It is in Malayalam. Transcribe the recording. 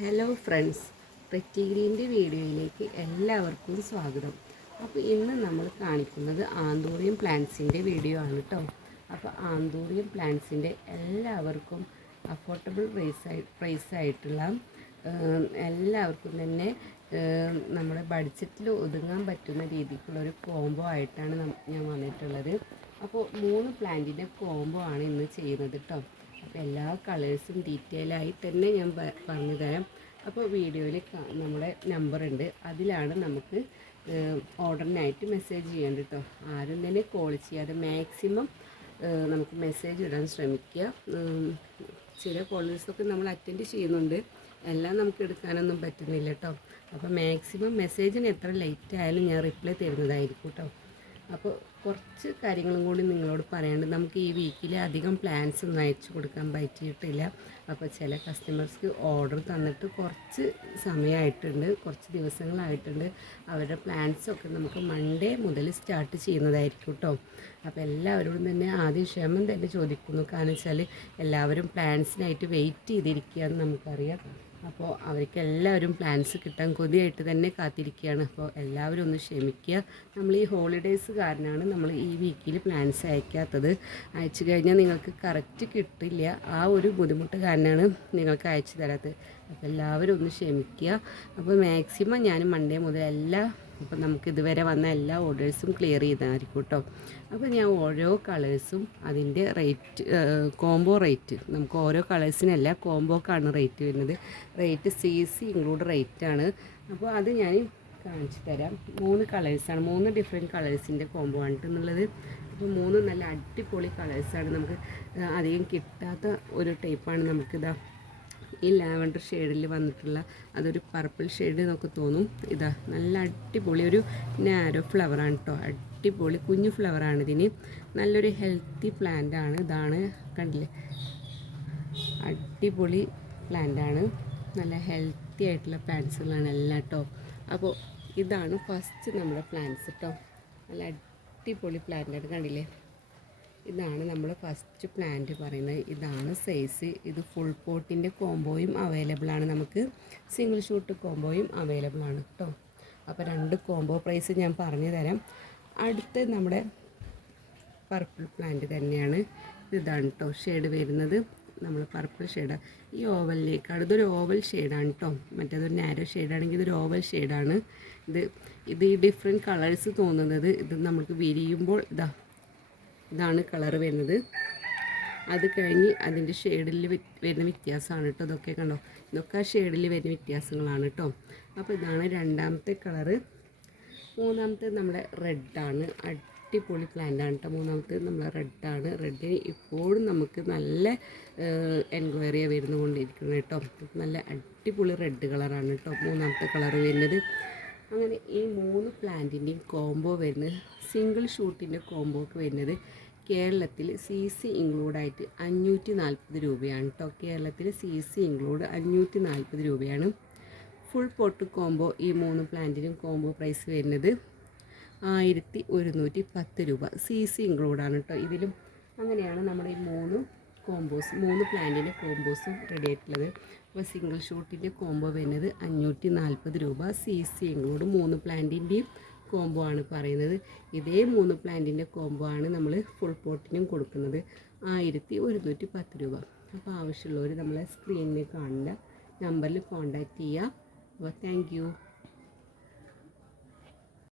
ഹലോ ഫ്രണ്ട്സ്, പെറ്റി ഗ്രീൻ്റെ വീഡിയോയിലേക്ക് എല്ലാവർക്കും സ്വാഗതം. അപ്പോൾ ഇന്ന് നമ്മൾ കാണിക്കുന്നത് ആന്തൂറിയം പ്ലാന്റ്സിൻ്റെ വീഡിയോ ആണ് കേട്ടോ. അപ്പോൾ ആന്തൂറിയം പ്ലാന്റ്സിൻ്റെ എല്ലാവർക്കും അഫോർഡബിൾ പ്രൈസായിട്ടുള്ള എല്ലാവർക്കും തന്നെ നമ്മുടെ ബഡ്ജറ്റിൽ ഒതുങ്ങാൻ പറ്റുന്ന രീതിക്കുള്ളൊരു കോംബോ ആയിട്ടാണ് ഞാൻ വന്നിട്ടുള്ളത്. അപ്പോൾ 3 പ്ലാന്റിൻ്റെ കോംബോ ആണ് ഇന്ന് ചെയ്യുന്നത് കേട്ടോ. അപ്പോൾ എല്ലാ കളേഴ്സും ഡീറ്റെയിൽ ആയി തന്നെ ഞാൻ പറഞ്ഞു തരാം. അപ്പോൾ വീഡിയോയിൽ നമ്മുടെ നമ്പർ ഉണ്ട്, അതിലാണ് നമുക്ക് ഓർഡറിനായിട്ട് മെസ്സേജ് ചെയ്യേണ്ടത് കേട്ടോ. ആരും തന്നെ കോൾ ചെയ്യാതെ മാക്സിമം നമുക്ക് മെസ്സേജ് ഇടാൻ ശ്രമിക്കുക. ചില കോളേഴ്സൊക്കെ നമ്മൾ അറ്റൻഡ് ചെയ്യുന്നുണ്ട്, എല്ലാം നമുക്ക് എടുക്കാനൊന്നും പറ്റുന്നില്ല കേട്ടോ. അപ്പോൾ മാക്സിമം മെസ്സേജിന് എത്ര ലേറ്റ് ആയാലും ഞാൻ റിപ്ലൈ തരുന്നതായിരിക്കും കേട്ടോ. അപ്പോൾ കുറച്ച് കാര്യങ്ങളും കൂടി നിങ്ങളോട് പറയാനുണ്ട്. നമുക്ക് ഈ വീക്കിൽ അധികം പ്ലാൻസ് ഒന്നും അയച്ചു കൊടുക്കാൻ പറ്റിയിട്ടില്ല. അപ്പോൾ ചില കസ്റ്റമേഴ്സ്ക്ക് ഓർഡർ തന്നിട്ട് കുറച്ച് സമയമായിട്ടുണ്ട്, കുറച്ച് ദിവസങ്ങളായിട്ടുണ്ട്. അവരുടെ പ്ലാൻസൊക്കെ നമുക്ക് മൺഡേ മുതൽ സ്റ്റാർട്ട് ചെയ്യുന്നതായിരിക്കും കേട്ടോ. അപ്പോൾ എല്ലാവരോടും തന്നെ ആദ്യം ക്ഷമം തന്നെ ചോദിക്കുന്നു. കാരണം വെച്ചാൽ എല്ലാവരും പ്ലാൻസിനായിട്ട് വെയിറ്റ് ചെയ്തിരിക്കുകയെന്ന് നമുക്കറിയാം. അപ്പോൾ അവർക്ക് എല്ലാവരും പ്ലാൻസ് കിട്ടാൻ കൊതിയായിട്ട് തന്നെ കാത്തിരിക്കുകയാണ്. അപ്പോൾ എല്ലാവരും ഒന്ന് ക്ഷമിക്കുക. നമ്മൾ ഈ ഹോളിഡേയ്സ് കാരണമാണ് നമ്മൾ ഈ വീക്കിൽ പ്ലാൻസ് അയക്കാത്തത്. അയച്ചു കഴിഞ്ഞാൽ നിങ്ങൾക്ക് കറക്റ്റ് കിട്ടില്ല, ആ ഒരു ബുദ്ധിമുട്ട് കാരണമാണ് നിങ്ങൾക്ക് അയച്ചു തരാത്തത്. അപ്പോൾ എല്ലാവരും ഒന്ന് ക്ഷമിക്കുക. അപ്പോൾ മാക്സിമം ഞാൻ മൺഡേ മുതൽ അപ്പോൾ നമുക്ക് ഇതുവരെ വന്ന എല്ലാ ഓർഡേഴ്സും ക്ലിയർ ചെയ്തായിരിക്കും കേട്ടോ. അപ്പോൾ ഞാൻ ഓരോ കളേഴ്സും അതിൻ്റെ റേറ്റ്, കോംബോ റേറ്റ്, നമുക്ക് ഓരോ കളേഴ്സിനല്ല കോംബോക്കാണ് റേറ്റ് വരുന്നത്. റേറ്റ് CC ഇൻക്ലൂഡ് റേറ്റാണ്. അപ്പോൾ അത് ഞാൻ കാണിച്ചു തരാം. 3 കളേഴ്സാണ്, 3 ഡിഫറെൻറ്റ് കളേഴ്സിൻ്റെ കോംബോ ആണ് എന്നുള്ളത്. അപ്പോൾ 3 നല്ല അടിപൊളി കളേഴ്സാണ്, നമുക്ക് അധികം കിട്ടാത്ത ഒരു ടൈപ്പാണ്. നമുക്കിതാ ഈ ലാവൻഡർ ഷെയ്ഡിൽ വന്നിട്ടുള്ള അതൊരു പർപ്പിൾ ഷെയ്ഡ് എന്നൊക്കെ തോന്നും. ഇതാ നല്ല അടിപൊളി ഒരു നാരോ ഫ്ലവറാണ് കേട്ടോ. അടിപൊളി കുഞ്ഞു ഫ്ലവറാണ് ഇതിന്. നല്ലൊരു ഹെൽത്തി പ്ലാന്റാണ്. ഇതാണ് കണ്ടില്ലേ, അടിപൊളി പ്ലാന്റാണ്. നല്ല ഹെൽത്തി ആയിട്ടുള്ള പ്ലാന്റ്സുകളാണ് എല്ലാം കേട്ടോ. അപ്പോൾ ഇതാണ് ഫസ്റ്റ് നമ്മുടെ പ്ലാന്റ്സ് കേട്ടോ. നല്ല അടിപൊളി പ്ലാന്റാണ്, കണ്ടില്ലേ. ഇതാണ് നമ്മൾ ഫസ്റ്റ് പ്ലാന്റ് പറയുന്നത്. ഇതാണ് സൈസ്. ഇത് ഫുൾ പോട്ടിൻ്റെ കോംബോയും അവൈലബിൾ ആണ്, നമുക്ക് സിംഗിൾ ഷൂട്ട് കോംബോയും അവൈലബിൾ ആണ് കേട്ടോ. അപ്പോൾ 2 കോംബോ പ്രൈസ് ഞാൻ പറഞ്ഞു തരാം. അടുത്ത് നമ്മുടെ പർപ്പിൾ പ്ലാന്റ് തന്നെയാണ്. ഇതാണ് കേട്ടോ ഷെയ്ഡ് വരുന്നത്, നമ്മൾ പർപ്പിൾ ഷെയ്ഡ്. ഈ ഓവലിലേക്കാണ്, ഇതൊരു ഓവൽ ഷെയ്ഡാണ് കേട്ടോ. മറ്റേതൊരു നാരോ ഷെയ്ഡാണെങ്കിൽ ഇതൊരു ഓവൽ ഷെയ്ഡാണ്. ഇത് ഈ ഡിഫറെൻറ്റ് കളേഴ്സ് തോന്നുന്നത് ഇത് നമുക്ക് വിരിയുമ്പോൾ ഇതാണ് കളർ വരുന്നത്. അത് കഴിഞ്ഞ് അതിൻ്റെ ഷെയ്ഡിൽ വരുന്ന വ്യത്യാസമാണ് കേട്ടോ. ഇതൊക്കെ കണ്ടോ, ഇതൊക്കെ ആ ഷെയ്ഡിൽ വരുന്ന വ്യത്യാസങ്ങളാണ് കേട്ടോ. അപ്പോൾ ഇതാണ് രണ്ടാമത്തെ കളറ്. മൂന്നാമത്തെ നമ്മുടെ റെഡാണ്. അടിപൊളി പ്ലാന്റാണ് കേട്ടോ. മൂന്നാമത്തെ നമ്മളെ റെഡാണ്. റെഡിന് ഇപ്പോഴും നമുക്ക് നല്ല എൻക്വയറി വരുന്നുകൊണ്ടിരിക്കുന്നത് കേട്ടോ. നല്ല അടിപൊളി റെഡ് കളറാണ് കേട്ടോ മൂന്നാമത്തെ കളറ് വരുന്നത്. അങ്ങനെ ഈ 3 പ്ലാന്റിൻ്റെയും കോംബോ വരുന്നത്, സിംഗിൾ ഷൂട്ടിൻ്റെ കോംബോക്ക് വരുന്നത് കേരളത്തിൽ CC ഇൻക്ലൂഡായിട്ട് 540 രൂപയാണ് കേട്ടോ. കേരളത്തിൽ CC ഇൻക്ലൂഡ് 540 രൂപയാണ്. ഫുൾ പോട്ട് കോംബോ ഈ 3 പ്ലാന്റിനും കോംബോ പ്രൈസ് വരുന്നത് 1110 രൂപ. CC ഇൻക്ലൂഡാണ് കേട്ടോ ഇതിലും. അങ്ങനെയാണ് നമ്മുടെ ഈ 3 പ്ലാന്റിൻ്റെ കോംബോസും റെഡി ആയിട്ടുള്ളത്. അപ്പോൾ സിംഗിൾ ഷൂട്ടിൻ്റെ കോംബോ വരുന്നത് 540 രൂപ. CC ഇൻക്ലൂഡ് 3 പ്ലാന്റിൻ്റെയും കോംബോ ആണ് പറയുന്നത്. ഇതേ 3 പ്ലാന്റിൻ്റെ കോംബോ ആണ് നമ്മൾ ഫുൾ പോട്ടിനും കൊടുക്കുന്നത് 1110 രൂപ. അപ്പോൾ ആവശ്യമുള്ളവർ നമ്മളെ സ്ക്രീനിൽ കാണുന്ന നമ്പറിൽ കോൺടാക്റ്റ് ചെയ്യുക. അപ്പോൾ താങ്ക് യു.